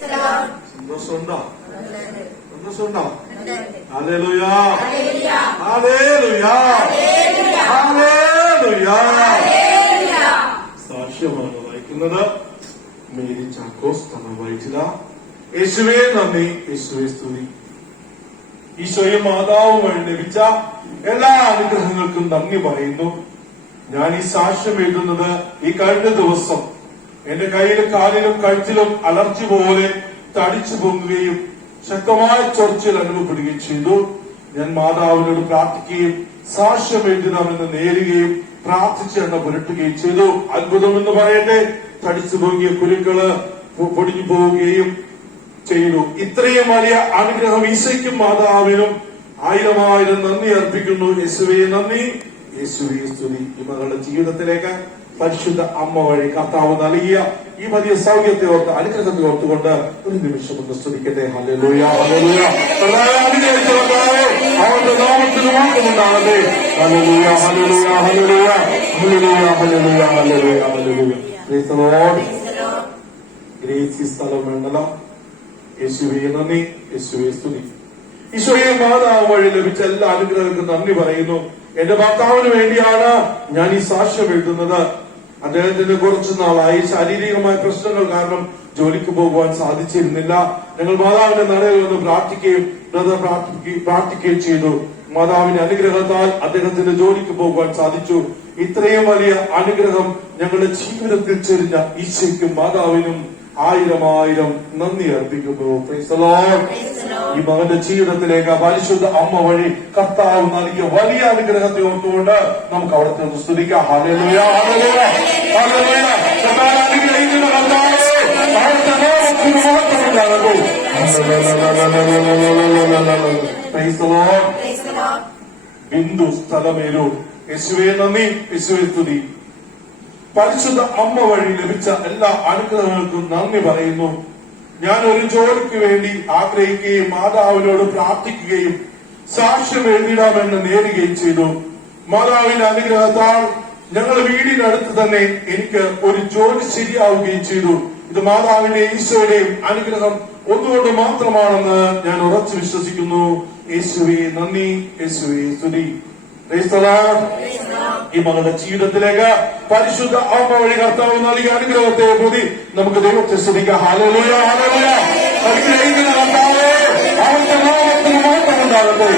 സന്തോഷമുണ്ടോ? സന്തോഷമുണ്ടോ? Hallelujah, hallelujah, hallelujah. സാക്ഷ്യമാണ് വായിക്കുന്നത്. മേരി ചാക്കോസ് തന്ന വായിച്ചത്. യേശുവേ നന്ദി, യേശുവേ സ്തുതി. ഈശോയും മാതാവും വഴി ലഭിച്ച എല്ലാ അനുഗ്രഹങ്ങൾക്കും നന്ദി പറയുന്നു. ഞാൻ ഈ സാക്ഷ്യം എഴുതുന്നത് ഈ കഴിഞ്ഞ ദിവസം എന്റെ കയ്യിലും കാലിലും കഴുത്തിലും അലർജി പോലെ തടിച്ചു പൊങ്ങുകയും ശക്തമായ ചൊറിച്ചിൽ അനുഭവപ്പെടുകയും ചെയ്തു. ഞാൻ മാതാവിനോട് പ്രാർത്ഥിക്കുകയും സാക്ഷ്യം എഴുതണമെന്ന് നേരുകയും പ്രാർത്ഥിച്ച് എന്നെ പുരട്ടുകയും ചെയ്തു. അത്ഭുതമെന്ന് പറയട്ടെ, തടിച്ചു പൊങ്ങിയ കുരുക്കള് പൊടിഞ്ഞു പോവുകയും ചെയ്തു. ഇത്രയും വലിയ അനുഗ്രഹം ഈശോയ്ക്കും മാതാവിനും ആയിരം നന്ദി അർപ്പിക്കുന്നു. യേശുവേ നന്ദി, യേശുവേ സ്തുതി. ഈ മകളുടെ ജീവിതത്തിലേക്ക് പരിശുദ്ധ അമ്മ വഴി കർത്താവ് നൽകിയ ഈ വലിയ സൗഖ്യത്തെ ഓർത്ത് അനുഗ്രഹത്തെ ഓർത്തുകൊണ്ട് ഒരു നിമിഷം ഒന്ന് സ്തുതിക്കട്ടെ. Hallelujah, hallelujah. അവന്റെ നാമത്തിന് മാത്രമുണ്ടാകട്ടെ. Hallelujah, hallelujah, hallelujah, hallelujah, hallelujah, hallelujah, hallelujah. Praise the lord. Grace ഈ സ്ഥലം വേണ്ടല്ലോ. യേശുവേ നന്ദി, യേശുവേ സ്തുതി. ഈശോയെ മാതാവ് വഴി ലഭിച്ച എല്ലാ അനുഗ്രഹങ്ങൾക്കും നന്ദി പറയുന്നു. എന്റെ ഭർത്താവിന് വേണ്ടിയാണ് ഞാൻ ഈ സാക്ഷ്യം എഴുതുന്നത്. അദ്ദേഹത്തിന് കുറച്ചു നാളായി ശാരീരികമായ പ്രശ്നങ്ങൾ കാരണം ജോലിക്ക് പോകുവാൻ സാധിച്ചിരുന്നില്ല. ഞങ്ങൾ മാതാവിന്റെ നടയിൽ വന്ന് പ്രാർത്ഥിക്കുകയും പ്രാർത്ഥിക്കുകയും ചെയ്തു. മാതാവിന്റെ അനുഗ്രഹത്താൽ അദ്ദേഹത്തിന് ജോലിക്ക് പോകുവാൻ സാധിച്ചു. ഇത്രയും വലിയ അനുഗ്രഹം ഞങ്ങളുടെ ജീവിതത്തിൽ ചെരിഞ്ഞ ഈശോയ്ക്കും മാതാവിനും ആയിരം നന്ദി അർപ്പിക്കുന്നു. Price the Lord. ഈ മകന്റെ ജീവിതത്തിലേക്ക് പരിശുദ്ധ അമ്മ വഴി കർത്താവ് നൽകിയ വലിയ അനുഗ്രഹത്തെ ഓർത്തുകൊണ്ട് നമുക്ക് അവിടുത്തെ ഒന്ന് സ്തുതിക്കാം. Hallelujah, hallelujah, hallelujah. കർത്താവ് അനുഗ്രഹിക്കുന്ന കർത്താവേ, അവിടുത്തെ നാമത്തിന് മഹത്വമുണ്ടാകട്ടെ. Praise the lord. ബിന്ദു സ്ഥലമേലു. യേശുവേ നന്ദി, യേശുവേ സ്തുതി. പരിശുദ്ധ അമ്മ വഴി ലഭിച്ച എല്ലാ അനുഗ്രഹങ്ങൾക്കും നന്ദി പറയുന്നു. ഞാൻ ഒരു ജോലിക്ക് വേണ്ടി ആഗ്രഹിക്കുകയും മാതാവിനോട് പ്രാർത്ഥിക്കുകയും സാക്ഷ്യം എഴുതിടാമെന്ന് നേരുകയും ചെയ്തു. മാതാവിന്റെ അനുഗ്രഹത്താൽ ഞങ്ങളുടെ വീടിനടുത്ത് തന്നെ എനിക്ക് ഒരു ജോലി ശരിയാവുകയും ചെയ്തു. ഇത് മാതാവിന്റെ ഈശോയുടെയും അനുഗ്രഹം ഒന്നുകൊണ്ട് മാത്രമാണെന്ന് ഞാൻ ഉറച്ചു വിശ്വസിക്കുന്നു. യേശുവേ നന്ദി, യേശുവേ സ്തുതി. ഈ മകളുടെ ജീവിതത്തിലേക്ക് പരിശുദ്ധ അമ്മ വഴി കർത്താവ് നൽകിയ അനുഗ്രഹത്തെ പ്രതി നമുക്ക് ദൈവത്തെ സ്തുതിക്കാം. Hallelujah, hallelujah. അനുഗ്രഹിക്കുന്ന കർത്താവേ, അവന്റെ നാമത്തിന് മഹത്വമുണ്ടാകട്ടെ.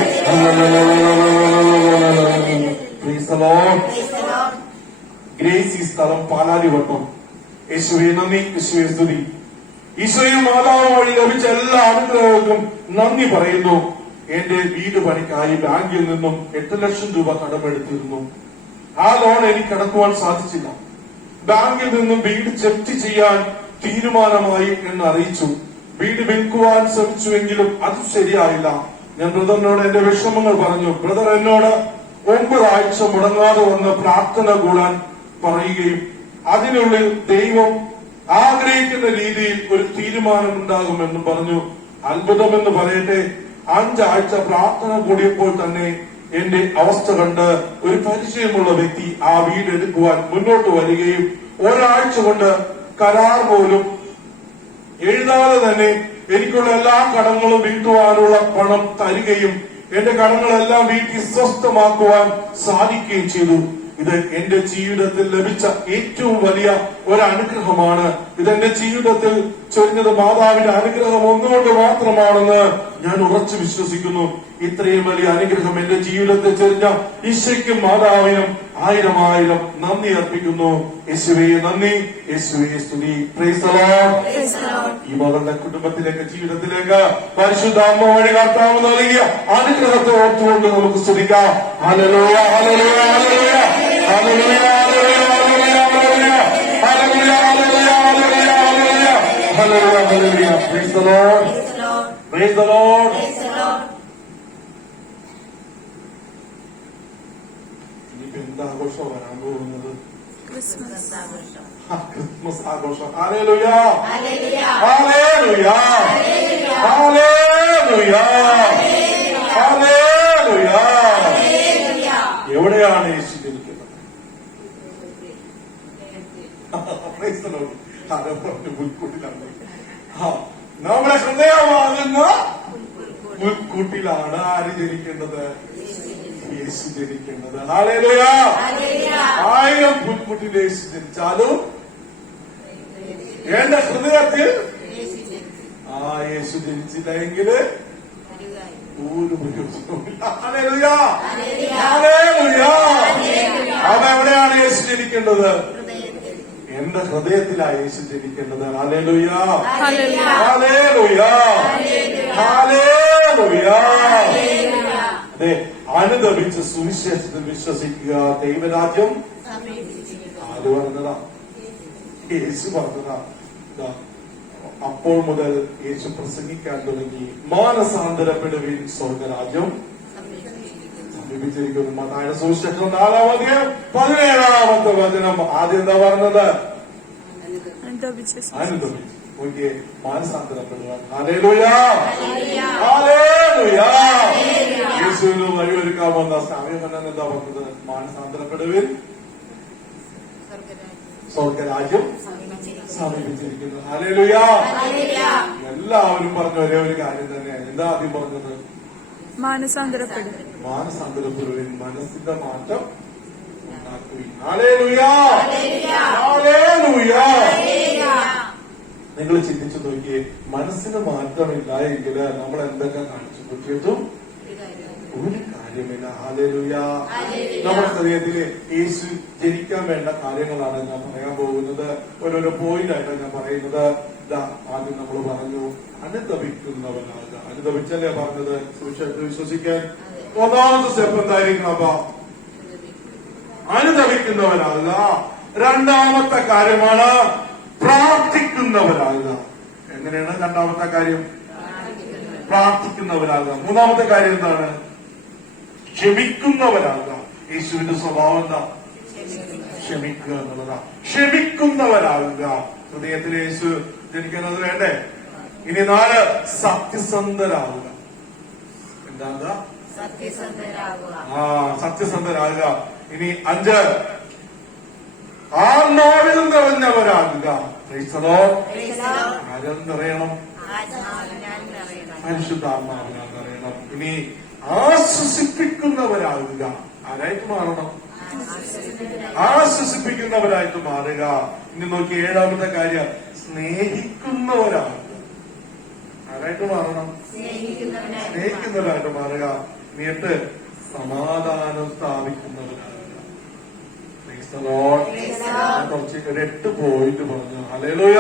Praise the lord. ഗ്രേസ് ഈ സ്ഥലം പാലാരിവട്ടം. യേശുവേ നന്ദി, യേശുവേ സ്തുതി. ഈശോയും മാതാവും വഴി ലഭിച്ച എല്ലാ അനുഗ്രഹങ്ങൾക്കും നന്ദി പറയുന്നു. എന്റെ വീട് പണിക്കായി ബാങ്കിൽ നിന്നും 8 ലക്ഷം രൂപ കടമെടുത്തിരുന്നു. ആ ലോൺ എനിക്ക് അടക്കുവാൻ സാധിച്ചില്ല. ബാങ്കിൽ നിന്നും വീട് ജപ്തി ചെയ്യാൻ തീരുമാനമായി എന്ന് അറിയിച്ചു. വീട് വിൽക്കുവാൻ ശ്രമിച്ചുവെങ്കിലും അത് ശരിയായില്ല. ഞാൻ ബ്രദറിനോട് എന്റെ വിഷമങ്ങൾ പറഞ്ഞു. ബ്രദർ എന്നോട് 9 ആഴ്ച മുടങ്ങാതെ വന്ന് പ്രാർത്ഥന കൂടാൻ പറയുകയും അതിനുള്ളിൽ ദൈവം ആഗ്രഹിക്കുന്ന രീതിയിൽ ഒരു തീരുമാനമുണ്ടാകുമെന്നും പറഞ്ഞു. അത്ഭുതമെന്ന് പറയട്ടെ, 5 ആഴ്ച പ്രാർത്ഥന കൂടിയപ്പോൾ തന്നെ എന്റെ അവസ്ഥ കണ്ട് ഒരു പരിചയമുള്ള വ്യക്തി ആ വീട് എടുക്കുവാൻ മുന്നോട്ട് വരികയും ഒരാഴ്ച കൊണ്ട് കരാർ പോലും എഴുതാതെ തന്നെ എനിക്കുള്ള എല്ലാ കടങ്ങളും വീട്ടുവാനുള്ള പണം തരികയും എന്റെ കടങ്ങളെല്ലാം വീട്ടിൽ സ്വസ്ഥമാക്കുവാൻ സാധിക്കുകയും ചെയ്തു. ഇത് എന്റെ ജീവിതത്തിൽ ലഭിച്ച ഏറ്റവും വലിയ ഒരു അനുഗ്രഹമാണ്. ഇതെന്റെ ജീവിതത്തിൽ ചൊരിഞ്ഞത് മാതാവിന്റെ അനുഗ്രഹം ഒന്നുകൊണ്ട് മാത്രമാണെന്ന് ഞാൻ ഉറച്ചു വിശ്വസിക്കുന്നു. ഇത്രയും വലിയ അനുഗ്രഹം എന്റെ ജീവിതത്തിൽ ചൊരിഞ്ഞ ഈശോയ്ക്കും മാതാവിനും ആയിരം നന്ദി അർപ്പിക്കുന്നു. യേശുവേ നന്ദി, യേശുവേ സ്തുതി. Price the Lord. ഈ മകളുടെ കുടുംബത്തിലേക്ക് ജീവിതത്തിലേക്ക് പരിശുദ്ധ അമ്മ വഴി കർത്താവ് നൽകിയ അനുഗ്രഹത്തെ ഓർത്തുകൊണ്ട് നമുക്ക് സ്തുതിക്കാം. Hallelujah, hallelujah, hallelujah, hallelujah, hallelujah, hallelujah, hallelujah, hallelujah, hallelujah, hallelujah. Praise the Lord. Price the Lord. ആഘോഷം വരാൻ പോകുന്നത് ക്രിസ്മസ് ആഘോഷം. Hallelujah, hallelujah, hallelujah, hallelujah. എവിടെയാണ് യേശു ജനിക്കുന്നത്? മുൻകൂട്ടിലാണ്. നമ്മുടെ ഹൃദയമാകുന്ന മുൻകൂട്ടിലാണ് ആര് ജനിക്കേണ്ടത്? യേശു ജനിക്കേണ്ടത്. ഹല്ലേലൂയ. 1000 പുൽക്കുട്ടിൽ യേശു ജനിച്ചാലും എന്റെ ഹൃദയത്തിൽ യേശു ജനിച്ചില്ലെങ്കിൽ ഒരു പ്രയോജനവുമില്ല. ഹല്ലേലൂയ. ഹല്ലേലൂയ. അതെവിടെയാണ് യേശു ജനിക്കേണ്ടത്? എന്റെ ഹൃദയത്തിലാണ് യേശു ജനിക്കേണ്ടത്. ഹല്ലേലൂയ. ഹല്ലേലൂയ. ഹല്ലേലൂയ. അതെ, അനുദപിച്ച് സുവിശേഷത്തിൽ വിശ്വസിക്കുക, ദൈവരാജ്യം ആര് പറഞ്ഞതാ? യേശു പറഞ്ഞതാ. അപ്പോൾ മുതൽ യേശു പ്രസംഗിക്കാൻ തുടങ്ങി, മാനസാന്തരപ്പെടുവിൻ, സ്വർഗരാജ്യം സമീപിച്ചിരിക്കുന്നു. മത്തായിയുടെ സുവിശേഷം 4-ാം അധ്യായം 17-ാമത്തെ വചനം. ആദ്യം എന്താ പറഞ്ഞത്? അനുദപിച്ച്. ഓക്കെ, മാനസാന്തരപ്പെടുവാൻ. ഹല്ലേലൂയ. ഹല്ലേലൂയ. യേശുവിന് വഴിയൊരുക്കാൻ വന്ന സ്നാപകൻ എന്താ പറഞ്ഞത്? മാനസാന്തരപ്പെടുവിൻ, സ്വർഗരാജ്യം സമീപിച്ചിരിക്കുന്നു. ഹല്ലേലൂയ. എല്ലാവരും പറഞ്ഞ ഒരേ ഒരു കാര്യം തന്നെ. എന്താ ആദ്യം പറഞ്ഞത്? മാനസാന്തരപ്പെടുവിൻ, മനസ്സിന്റെ മാറ്റം ഉണ്ടാക്കുവിൻ. ഹല്ലേലൂയ. ഹല്ലേലൂയ. നിങ്ങൾ ചിന്തിച്ചു നോക്കിയേ, മനസ്സിന് മാറ്റമില്ല എങ്കിൽ നമ്മൾ എന്തൊക്കെ കാണിച്ചു കൂട്ടിയിട്ടും ഒരു കാര്യമില്ല. ഹല്ലേലൂയ. നമ്മുടെ ഹൃദയത്തില് യേശു ജനിക്കാൻ വേണ്ട കാര്യങ്ങളാണ് ഞാൻ പറയാൻ പോകുന്നത്. ഓരോരോ പോയിന്റ് ആയിട്ടാണ് ഞാൻ പറയുന്നത്. ആദ്യം നമ്മൾ പറഞ്ഞു, അനുദപിക്കുന്നവനാകുക. അനുദപിച്ചല്ലേ പറഞ്ഞത് വിശ്വസിക്കാൻ? ഒന്നാമത്തെ സ്റ്റെപ്പ് എന്തായിരിക്കണം? അപ്പൊ അനുദപിക്കുന്നവനാകുക. രണ്ടാമത്തെ കാര്യമാണ് പ്രാർത്ഥിക്കുന്നവരാകുക. എങ്ങനെയാണ് രണ്ടാമത്തെ കാര്യം? പ്രാർത്ഥിക്കുന്നവരാകുക. മൂന്നാമത്തെ കാര്യം എന്താണ്? ക്ഷമിക്കുന്നവരാകുക. യേശുവിന്റെ സ്വഭാവം എന്താ? ക്ഷമിക്കുക എന്നുള്ളതാ. ക്ഷമിക്കുന്നവരാകുക. ഹൃദയത്തിൽ യേശു ജനിക്കുന്നത് വേണ്ടേ? ഇനി 4, സത്യസന്ധരാകുക. എന്താകുക? സത്യസന്ധരാകുക. ഇനി 5, ആത്മാവിൽ നിറഞ്ഞവരാകുക. ആരും നിറയണം? പരിശുദ്ധാത്മാവിനാൽ നിറയണം. ഇനി ആശ്വസിപ്പിക്കുന്നവരാകുക. ആരായിട്ട് മാറണം? ആശ്വസിപ്പിക്കുന്നവരായിട്ട് മാറുക. ഇനി നോക്കി 7-ാമത്തെ കാര്യം, സ്നേഹിക്കുന്നവരാകുക. ആരായിട്ട് മാറണം? സ്നേഹിക്കുന്നവരായിട്ട് മാറുക. ഇനി 8, സമാധാനം സ്ഥാപിക്കുന്നവരാകുക. കുറച്ച് 8 പോയിന്റ് പറഞ്ഞു. ഹല്ലേലൂയ.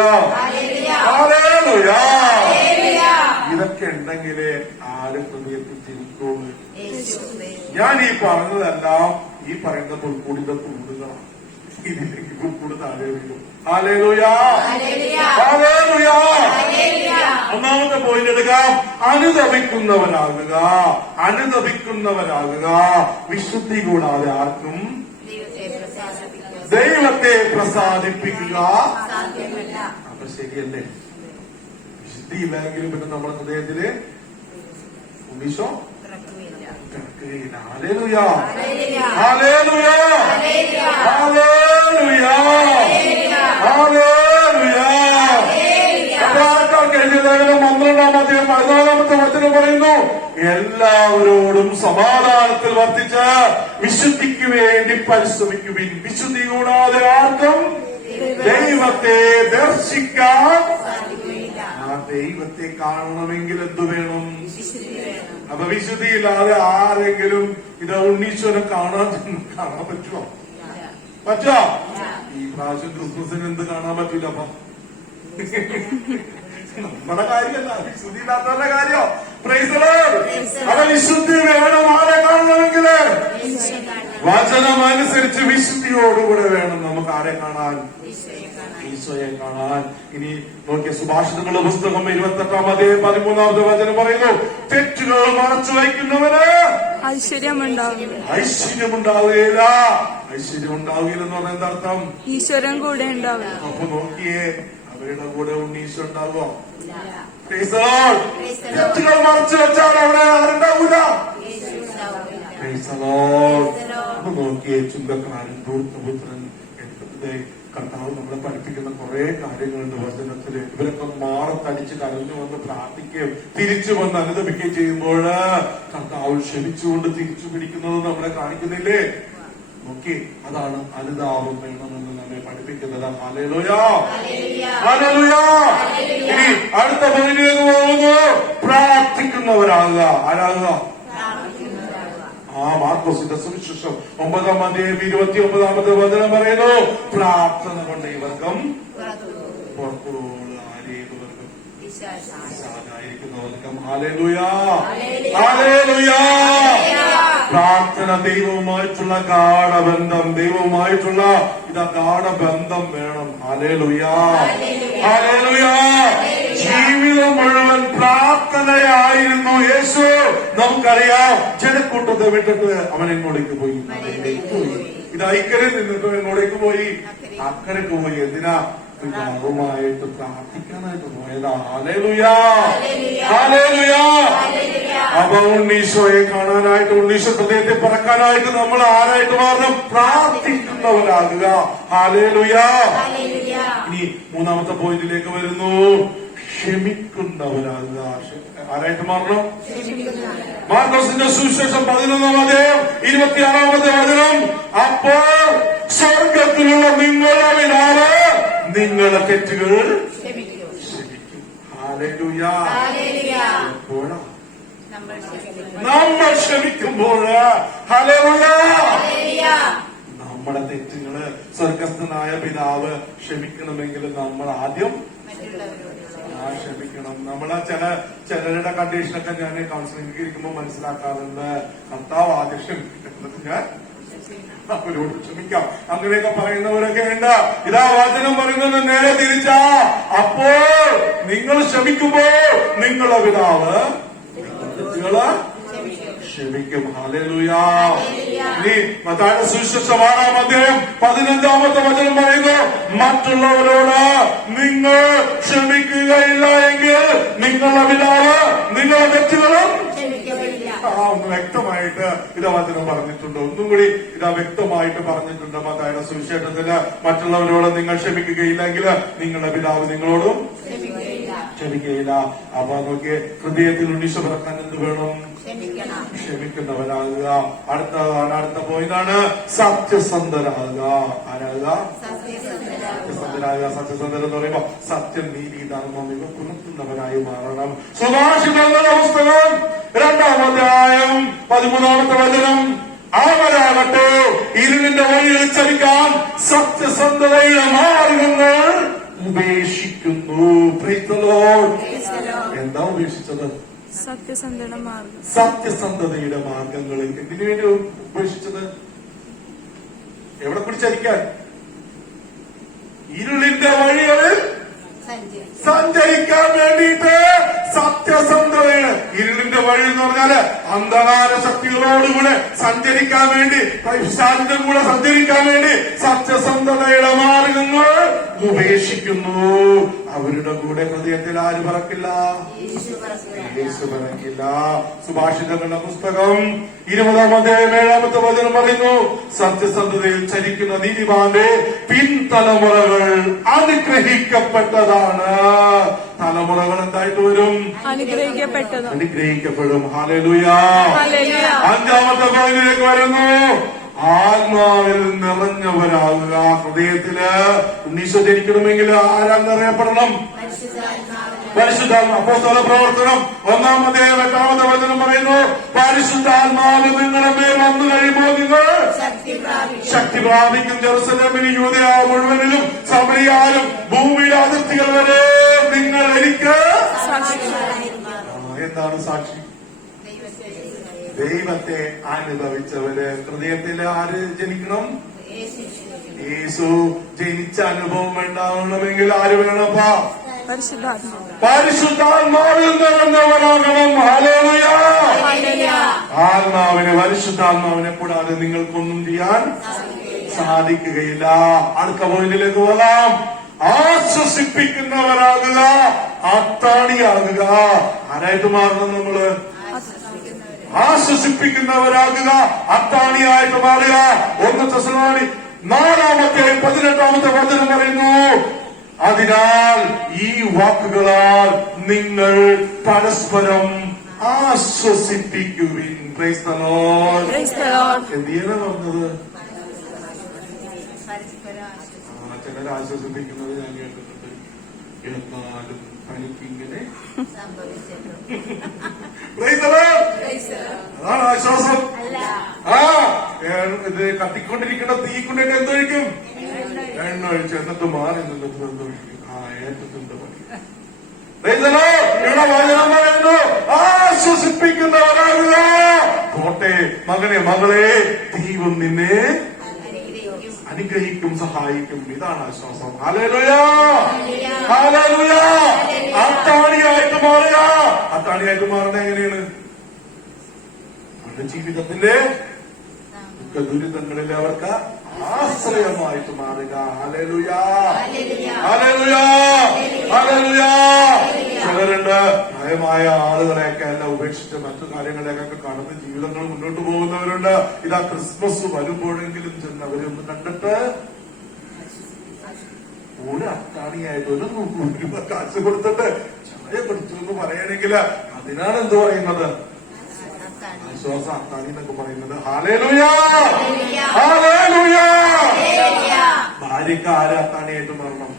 ഹല്ലേലൂയ. ഇതൊക്കെ ഉണ്ടെങ്കിലേ ആരും ഹൃദയത്തിൽ ജനിക്കുള്ളൂ. ഞാൻ ഈ പറഞ്ഞതെല്ലാം ഈ പറയുന്ന പുൽക്കൂടിന്റെ തൂടുകളാണ്. ഇതിലേക്ക് പുൽക്കൂട് താഴെ വീഴും. ഹല്ലേലൂയ. ഹല്ലേലൂയ. ഒന്നാമത്തെ പോയിന്റ് എടുക്കാം. അനുദപിക്കുന്നവരാകുക. അനുദപിക്കുന്നവരാകുക. വിശുദ്ധി കൂടാതെ ആർക്കും ദൈവത്തെ പ്രസാദിപ്പിക്കുക അപ്പൊ ശരിയല്ലേ? വിശുദ്ധിയില്ലെങ്കിലും പിന്നെ നമ്മുടെ ഹൃദയത്തില് ഉന്മേഷോ കിടക്കുകയില്ല. ഹല്ലേലൂയ. ഹല്ലേലൂയ. ഹല്ലേലൂയ. ഹല്ലേലൂയ. എഴുതിയതായാലും 12-ാം അധ്യായം 14-ാമത്തെ വചനം പറയുന്നു, എല്ലാവരോടും സമാധാനത്തിൽ വർത്തിച്ച് വിശുദ്ധിക്ക് വേണ്ടി പരിശ്രമിക്കുവിൻ. വിശുദ്ധി കൂടാതെ ആർക്കും ദൈവത്തെ ദർശിക്കാൻ. ആ ദൈവത്തെ കാണണമെങ്കിൽ എന്തു വേണം? അപ്പൊ വിശുദ്ധിയില്ലാതെ ആരെങ്കിലും ഇത് ഉണ്ണീശ്വരൻ കാണാൻ പറ്റുമോ? പറ്റോ? ഈ പ്രാവശ്യം ക്രിസ്മസിന് എന്ത് കാണാൻ പറ്റൂല? അപ്പൊ നമ്മുടെ കാര്യമല്ല, വിശുദ്ധി ഇല്ലാത്തവരുടെ കാര്യം. Price the Lord. അപ്പൊ വിശുദ്ധി വേണം ആരെ കാണണമെങ്കില്? വചനമനുസരിച്ച് വിശുദ്ധിയോടുകൂടെ വേണം നമുക്ക് ആരെ കാണാൻ? ഈശോയെ കാണാൻ. ഇനി നോക്കിയ സുഭാഷിതങ്ങളുടെ പുസ്തകം 28-ാം അധ്യായം 13-ാമത്തെ വചനം പറയുന്നു, തെറ്റുകൾ മറച്ചു വയ്ക്കുന്നവന് ഐശ്വര്യമുണ്ടാവുകയില്ല. ഐശ്വര്യം ഉണ്ടാവുകയില്ല എന്ന് പറഞ്ഞ എന്താർത്ഥം? ഈശ്വരൻ കൂടെ ഉണ്ടാവില്ല. അപ്പൊ നോക്കിയേ, അവരുടെ കൂടെ ഉണ്ണീശോ ഉണ്ടാവോ? തെറ്റുകൾ മറച്ചു വെച്ചാൽ അവിടെ ആരുണ്ടാവൂല. നോക്കിയേ, ചുങ്കക്കാരൻ ധൂർത്തപുത്രൻ കർത്താവ് നമ്മളെ പഠിപ്പിക്കുന്ന കുറെ കാര്യങ്ങളുണ്ട് വചനത്തില്. ഇവരൊക്കെ മാറത്തടിച്ച് കരഞ്ഞു വന്ന് പ്രാർത്ഥിക്കുകയും തിരിച്ചു വന്ന് അനുദപിക്കുകയും ചെയ്യുമ്പോൾ കർത്താവ് ക്ഷമിച്ചുകൊണ്ട് തിരിച്ചു പിടിക്കുന്നത് നമ്മളെ കാണിക്കുന്നില്ലേ? നോക്കി, അതാണ് അനുതാപം വേണമെന്ന് നമ്മെ പഠിപ്പിക്കുന്നത്. Hallelujah, hallelujah. ഇനി അടുത്ത പണിയിലേക്ക് പോകുന്നു. പ്രാർത്ഥിക്കുന്നവരാകുക. ആരാകുക? മാർക്കോസിന്റെ സുവിശേഷം 9-ാം അധ്യായം 29-ാമത്തെ വചനം പറയുന്നു, പ്രാർത്ഥന കൊണ്ട് ഈ വർഗം പുറത്തുള്ള ആരേത് വർഗം പിശാചായിരിക്കുന്ന വർഗം. Hallelujah, hallelujah. പ്രാർത്ഥന ദൈവവുമായിട്ടുള്ള ഗാഢബന്ധം, ദൈവവുമായിട്ടുള്ള ഗാഢബന്ധം വേണം. Hallelujah, hallelujah. ജീവിതം മുഴുവൻ പ്രാർത്ഥനയായിരുന്നു യേശു. നമുക്കറിയാം, ജനക്കൂട്ടത്തെ വിട്ടിട്ട് അവൻ എങ്ങോട്ടേക്ക് പോയി? ഇത് ഐക്കരയിൽ നിന്നിട്ട് എങ്ങോട്ടേക്ക് പോയി? അക്കരക്ക് പോയി. എന്തിനാ? പിതാവുമായിട്ട് പ്രാർത്ഥിക്കാനായിട്ട് പോയതാ. Hallelujah, hallelujah. അപ്പൊ ഉണ്ണീശോയെ കാണാനായിട്ട്, ഉണ്ണീശോ ഹൃദയത്തെ പറക്കാനായിട്ട് നമ്മൾ ആരായിട്ട് മാറണം? പ്രാർത്ഥിക്കുന്നവരാകുക. ഹല്ലേലൂയ. ഇനി 3-ാമത്തെ പോയിന്റിലേക്ക് വരുന്നു. ക്ഷമിക്കുന്നവരാകുക. ആരായിട്ട് മാറണം? മാർക്കോസിന്റെ സുവിശേഷം 11-ാം അധ്യായം 26-ാമത്തെ വചനം, അപ്പോൾ സ്വർഗത്തിലുള്ള നിങ്ങളുടെ പിതാവ് നിങ്ങളുടെ തെറ്റുകൾ ക്ഷമിക്കും. ഹല്ലേലൂയ. എപ്പോഴാ? നമ്മൾ ക്ഷമിക്കുമ്പോൾ. ഹല്ലേലൂയ. നമ്മുടെ തെറ്റുകള് സ്വർഗസ്ഥനായ പിതാവ് ക്ഷമിക്കണമെങ്കിൽ നമ്മൾ ആദ്യം ക്ഷമിക്കണം. നമ്മളെ ചിലരുടെ കണ്ടീഷനൊക്കെ ഞാൻ കൗൺസിലിംഗ് ഇരിക്കുമ്പോൾ മനസ്സിലാക്കാറുണ്ട്. കർത്താവ് ആദ്യം ക്ഷമിക്കുന്നത് ഞാൻ അവരോട് ക്ഷമിക്കാം, അങ്ങനെയൊക്കെ പറയുന്നവരൊക്കെ ഉണ്ട്. ഇതാ വചനം പറയുന്നത് നേരെ തിരിച്ചാ. അപ്പോൾ നിങ്ങൾ ക്ഷമിക്കുമ്പോൾ നിങ്ങളുടെ പിതാവ് തെറ്റുകള് ക്ഷമിക്കും. ഹല്ലേലൂയ. ഇനി മത്തായിയുടെ സുവിശേഷം 6-ാം അധ്യായം 15-ാമത്തെ വചനം പറയുന്നു, മറ്റുള്ളവരോട് നിങ്ങൾ ക്ഷമിക്കുകയില്ല എങ്കിൽ നിങ്ങളുടെ പിതാവ് നിങ്ങളുടെ തെറ്റുകളും ഒന്ന് വ്യക്തമായിട്ട് വചനം പറഞ്ഞിട്ടുണ്ട്. ഒന്നും കൂടി വ്യക്തമായിട്ട് പറഞ്ഞിട്ടുണ്ട് മത്തായിയുടെ സുവിശേഷത്തില്. മറ്റുള്ളവരോട് നിങ്ങൾ ക്ഷമിക്കുകയില്ലെങ്കിൽ നിങ്ങളുടെ പിതാവ് നിങ്ങളോടും ക്ഷമിക്കുകയില്ല. അപ്പൊ നോക്കിയ ഹൃദയത്തിൽ ഉണ്ണീശോ പിറക്കാൻ എന്ത് വേണം? ക്ഷമിക്കുന്നവരാകുക. അടുത്ത പോയിന്റാണ് സത്യസന്ധരാകുക. ആരാകുക? സത്യസന്ധരാകുക. സത്യസന്ധര എന്ന് പറയുമ്പോ സത്യം, നീതി, ധർമ്മം ഇവ പുലർത്തുന്നവരായി മാറണം. സുഭാഷിതങ്ങളുടെ പുസ്തകം 2-ാം അധ്യായം 13-ാമത്തെ വചനം, അവരാകട്ടെ ഇരുളിന്റെ വഴിയിൽ ചലിക്കാൻ സത്യസന്ധതയുടെ മാർഗങ്ങൾ ഉപേക്ഷിക്കുന്നു. എന്താ ഉപേക്ഷിച്ചത്? സത്യസന്ധതയുടെ മാർഗങ്ങൾ. എന്തിനു വേണ്ടി ഉപേക്ഷിച്ചത്? എവിടെ പിടിച്ചരിക്കാൻ? ഇരുളിന്റെ വഴികളിൽ സഞ്ചരിക്കാൻ വേണ്ടിയിട്ട് സത്യസന്ധതയാണ്. ഇരുളിന്റെ വഴി എന്ന് പറഞ്ഞാല് അന്ധകാര ശക്തികളോടുകൂടെ സഞ്ചരിക്കാൻ വേണ്ടി, പിശാചിന്റെ കൂടെ സഞ്ചരിക്കാൻ വേണ്ടി സത്യസന്ധതയുടെ മാർഗങ്ങൾ ഉപേക്ഷിക്കുന്നു. അവരുടെ കൂടെ ഹൃദയത്തിൽ ആര് പറക്കില്ല? യേശു പറക്കില്ല. സുഭാഷിതങ്ങളുടെ പുസ്തകം 20-ാം അധ്യായം 7-ാമത്തെ വചനം പറയുന്നു, സത്യസന്ധതയിൽ ചരിക്കുന്ന നീതിമാന്റെ പിൻതലമുറകൾ അനുഗ്രഹിക്കപ്പെട്ടതാണ്. തലമുറകൾ എന്തായിട്ട് വരും? അനുഗ്രഹിക്കപ്പെടും. ഹല്ലേലൂയ. 5-ാമത്തെ പോയിന്റിലേക്ക് വരുന്നു, ആത്മാവിൽ നിറഞ്ഞവരാകുക. ഹൃദയത്തില് ഉണ്ണീശോ ജനിക്കണമെങ്കിൽ ആരാന്നറിയപ്പെടണം? പരിശുദ്ധാത്മ. അപ്പോസ്തല പ്രവർത്തനം 1-ാം അധ്യായം 8-ാമത്തെ വചനം പറയുന്നു, പരിശുദ്ധാത്മാവ് നിങ്ങളുടെ മേൽ വന്നു കഴിയുമ്പോൾ നിങ്ങൾ ശക്തി പ്രാപിക്കും. ജെറുസലേമിലും യൂദയ മുഴുവനിലും സമരിയാലും ഭൂമിയുടെ അതിർത്തികൾ വരെ നിങ്ങൾ എനിക്ക്. എന്താണ് സാക്ഷി? ദൈവത്തെ അനുഭവിച്ചവര്. ഹൃദയത്തിൽ ആര് ജനിക്കണം? യേശു. ജനിച്ച അനുഭവം ഉണ്ടാവണമെങ്കിൽ ആര് വേണപ്പാ? പരിശുദ്ധാത്മാവിൽ നിറഞ്ഞവരാകണം. ഹല്ലേലൂയ. ആത്മാവിനെ, പരിശുദ്ധാത്മാവിനെ കൂടാതെ നിങ്ങൾക്കൊന്നും ചെയ്യാൻ സാധിക്കുകയില്ല. അടുത്ത പോയിന്റിലേക്ക് പോകാം. ആശ്വസിപ്പിക്കുന്നവരാകുക, അത്താണിയാകുക. ആരായിട്ട് മാറണം നമ്മള്? ആശ്വസിപ്പിക്കുന്നവരാകുക, അത്താണിയായിട്ട് മാറുക. 1 തെസ്സലോനിക്കർ 4-ാമത്തെ 18-ാമത്തെ വചനം പറയുന്നു, അതിനാൽ ഈ വാക്കുകളാൽ നിങ്ങൾ പരസ്പരം ആശ്വസിപ്പിക്കുവിൻ. Price the Lord. എന്തിനാ പറഞ്ഞത്? ചിലർ ആശ്വസിപ്പിക്കുന്നത് ഞാൻ കേട്ടിട്ടുണ്ട്. എന്നാലും തനിക്കിങ്ങനെ അതാണ് ആശ്വാസം. ഇത് കത്തിക്കൊണ്ടിരിക്കുന്ന തീ കൊണ്ടിട്ട് എന്തൊഴിക്കും? എണ്ണ ഒഴിച്ച്. എന്നിട്ട് മാറി നിന്നിട്ട് എന്തൊഴിക്കും? ഏറ്റത്തിന്റെ പണി. ഇവിടെ വചനം പറയുന്നു, ആശ്വസിപ്പിക്കുന്നവരാകുക. പോട്ടെ മകനെ മകളെ, ദൈവം നിന്നെ അനുഗ്രഹിക്കും, സഹായിക്കും. ഇതാണ് ആശ്വാസം. Hallelujah, hallelujah. അത്താണിയായിട്ട് മാറുക. അത്താണിയായിട്ട് മാറുന്ന എങ്ങനെയാണ്? അവരുടെ ജീവിതത്തിന്റെ ദുരിതങ്ങളിൽ അവർക്ക് ആശ്രയമായിട്ട് മാറുക. Hallelujah, hallelujah, hallelujah. ചിലരുണ്ട് പ്രായമായ ആളുകളെയൊക്കെ എല്ലാം ഉപേക്ഷിച്ച് മറ്റു കാര്യങ്ങളെയൊക്കെ കടന്ന് ജീവിതങ്ങൾ മുന്നോട്ട് പോകുന്നവരുണ്ട്. ഇതാ ക്രിസ്മസ് വരുമ്പോഴെങ്കിലും ചെന്ന് അവരൊന്ന് കണ്ടിട്ട് ഒരു അത്താണിയായിട്ട് ഒരു കാശ് കൊടുത്തിട്ട് ചായ കൊടുത്തു എന്ന് പറയണമെങ്കിൽ അതിനാണ് എന്ത് പറയുന്നത്? ആശ്വാസം. അത്താണി എന്നൊക്കെ പറയുന്നത്. Hallelujah, hallelujah. ഭാര്യക്ക് ആര് അത്താണിയായിട്ട് മാറണം?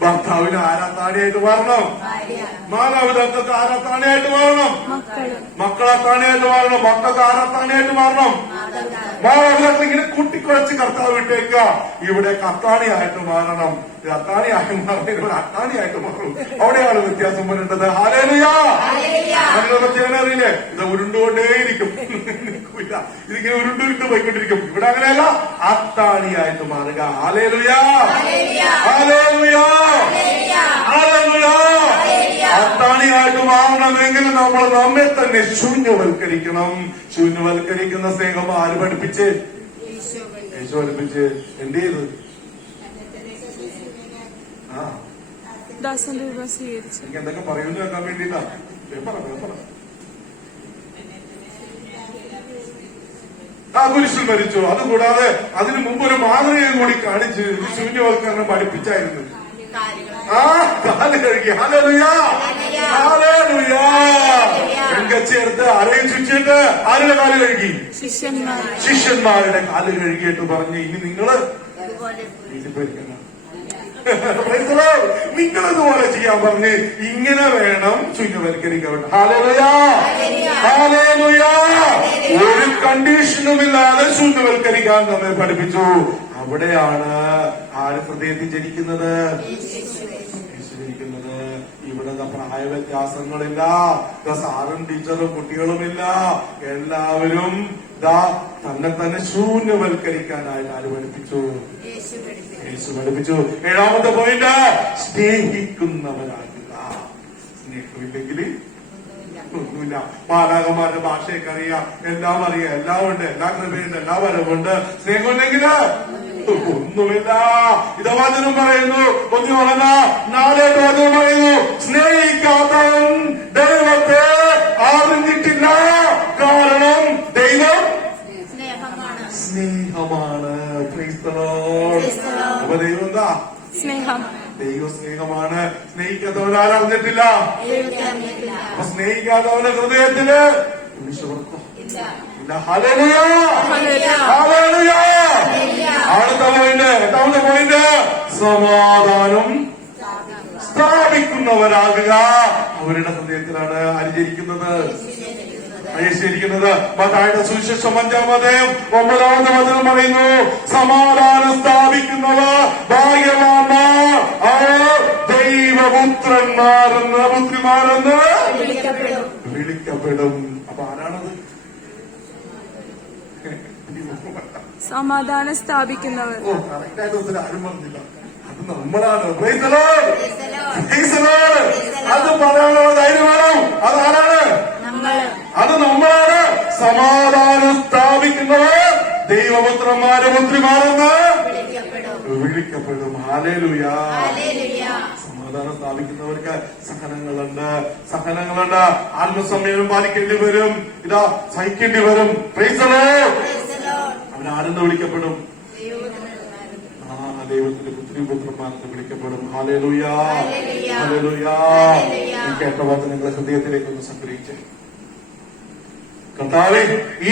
ഭർത്താവിന് ആരാത്താണിയായിട്ട് മാറണം? മാതാപിതാക്കൾക്ക് ആരാത്താണിയായിട്ട് മാറണം? മക്കളത്താണിയായിട്ട് മാറണം. മക്കൾക്ക് ആരാത്താണിയായിട്ട് മാറണം? മാതാപിതാക്കൾ ഇങ്ങനെ കൂട്ടിക്കുഴച്ച് കർത്താവ് വിട്ടേക്കുക. ഇവിടെ കത്താണിയായിട്ട് മാറണം. അത്താണിയായിട്ട് മാറുന്ന ഇവിടെ അത്താണിയായിട്ട് മാറും. അവിടെയാണ് വ്യത്യാസം വരേണ്ടത്. ഹല്ലേലൂയ. അറിയില്ലേ? ഇത് ഉരുണ്ടുകൊണ്ടേയിരിക്കും. ഇതിങ്ങനെ ഉരുണ്ടുരുണ്ട് പോയിക്കൊണ്ടിരിക്കും. ഇവിടെ അങ്ങനെയല്ല, അത്താണിയായിട്ട് മാറുക. Hallelujah, hallelujah, hallelujah. അത്താണിയായിട്ട് മാറണമെങ്കിൽ നമ്മൾ നമ്മെ തന്നെ ശൂന്യവൽക്കരിക്കണം. ശൂന്യവൽക്കരിക്കുന്ന സ്നേഹം ആര് പഠിപ്പിച്ച്? യേശു പഠിപ്പിച്ച്. എന്ത് ചെയ്ത്? എനിക്ക് എന്തൊക്കെ പറയുമെന്ന് കേൾക്കാൻ വേണ്ടിട്ടാ. കുരിശിൽ മരിച്ചു. അതുകൂടാതെ അതിനു മുമ്പ് ഒരു മാതൃകയും കൂടി കാണിച്ച് ശൂന്യവൽക്കരണം പഠിപ്പിച്ചായിരുന്നു. കാല് കഴുകി. Hallelujah, hallelujah. പെൺകച്ചെടുത്ത് അരയും ചുറ്റിട്ട് ആരുടെ കാല് കഴുകി? ശിഷ്യന്മാരുടെ കാല് കഴുകിയിട്ട് പറഞ്ഞ്, ഇനി നിങ്ങള് നിങ്ങളിതുപോലെ ചെയ്യാൻ പറഞ്ഞ് ഇങ്ങനെ വേണം ശൂന്യവൽക്കരിക്കാൻ. Hallelujah, hallelujah. ഒരു കണ്ടീഷനുമില്ലാതെ ശൂന്യവൽക്കരിക്കാൻ നമ്മെ പഠിപ്പിച്ചു. അവിടെയാണ് ആര് ഹൃദയത്തിൽ ജനിക്കുന്നത്? ജനിക്കുന്നത്. ഇവിടെ പ്രായ വ്യത്യാസങ്ങളില്ല. സാറും ടീച്ചറും കുട്ടികളുമില്ല. എല്ലാവരും തന്നെ തന്നെ ശൂന്യവൽക്കരിക്കാനായിട്ട് ആര് പഠിപ്പിച്ചു? യേശു പഠിപ്പിച്ചു. 7-ാമത്തെ പോയിന്റ്, സ്നേഹിക്കുന്നവരാകുക. സ്നേഹമില്ലെങ്കിൽ ഒന്നുമില്ല. മാലാഖമാരുടെ ഭാഷയൊക്കെ അറിയാം, എല്ലാം അറിയാം, എല്ലാം ഉണ്ട്, എല്ലാ കൃപയുണ്ട്, എല്ലാ വരവുണ്ട്. സ്നേഹമില്ലെങ്കിൽ ഒന്നുമില്ല. ഇത് വചനം പറയുന്നു. 1 യോഹന്നാൻ 4:4 പറയുന്നു, സ്നേഹിക്കാത്തവൻ ദൈവത്തെ അറിഞ്ഞിട്ടില്ല, കാരണം ദൈവം സ്നേഹമാണ്. Price the Lord. അപ്പൊ ദൈവം എന്താ? സ്നേഹം. ദൈവം സ്നേഹമാണ്. സ്നേഹിക്കാത്തവരാരറിഞ്ഞിട്ടില്ല. അപ്പൊ സ്നേഹിക്കാത്തവന്റെ ഹൃദയത്തില് ഇല്ല. Hallelujah, hallelujah. അടുത്ത പോയിന്റ്, 8-ാമത്തെ പോയിന്റ്, സമാധാനം സ്ഥാപിക്കുന്നവരാകുക. അവരുടെ ഹൃദയത്തിലാണ് അനുചരിക്കുന്നത്, മത്തായിയുടെ സുവിശേഷം 5-ാം 9-ാമത്തെ വചനം പറയുന്നു, സമാധാനം സ്ഥാപിക്കുന്നവർ ഭാഗ്യവാന്മാർ, അവർ ദൈവപുത്രന്മാരെന്ന് പുത്രിമാരെന്ന് വിളിക്കപ്പെടും. അപ്പൊ ആരാണത്? സമാധാനം സ്ഥാപിക്കുന്നവർ. കറക്റ്റായിട്ട് ആരും പറഞ്ഞില്ല. അത് നമ്മളാണ്. Price the Lord, price the Lord. അത് പറയാനുള്ള ധൈര്യം വേണം. അതാരാണ്? അത് നമ്മളാണ്. സമാധാനം സ്ഥാപിക്കുന്നവർ ദൈവപുത്രന്മാരെ പുത്രിമാരെന്ന് വിളിക്കപ്പെടും. ഹല്ലേലൂയ. സമാധാനം സ്ഥാപിക്കുന്നവർക്ക് സഹനങ്ങളുണ്ട്, സഹനങ്ങളുണ്ട്. ആത്മസംയമനം പാലിക്കേണ്ടി വരും. ഇതാ സഹിക്കേണ്ടി വരും. Price the Lord. അവരാരെന്ന് വിളിക്കപ്പെടും? ദൈവത്തിന്റെ പുത്രിപുത്രന്മാരെന്ന് വിളിക്കപ്പെടും. Hallelujah, hallelujah. കേട്ട വാർത്ത നിങ്ങളുടെ ഹൃദയത്തിലേക്ക് ഒന്ന് സംഗ്രഹിച്ച്, കർത്താവേ, ഈ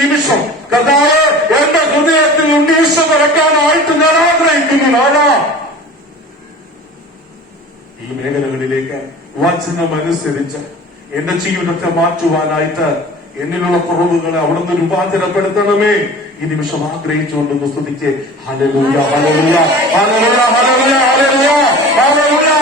നിമിഷം കർത്താവ് എന്റെ ഹൃദയത്തിൽ ഉണ്ണീശം നിറയ്ക്കാനായിട്ട് ഞാൻ ആഗ്രഹിക്കുന്നു. നാളെ ഈ മേഖലകളിലേക്ക് വചനമനുസരിച്ച് എന്റെ ജീവിതത്തെ മാറ്റുവാനായിട്ട് എന്നിലുള്ള കുറവുകളെ അവിടുന്ന് രൂപാന്തരപ്പെടുത്തണമേ. ഈ നിമിഷം ആഗ്രഹിച്ചുകൊണ്ടൊന്ന് സ്തുതിച്ച് hallelujah, hallelujah, hallelujah, hallelujah, hallelujah, hallelujah.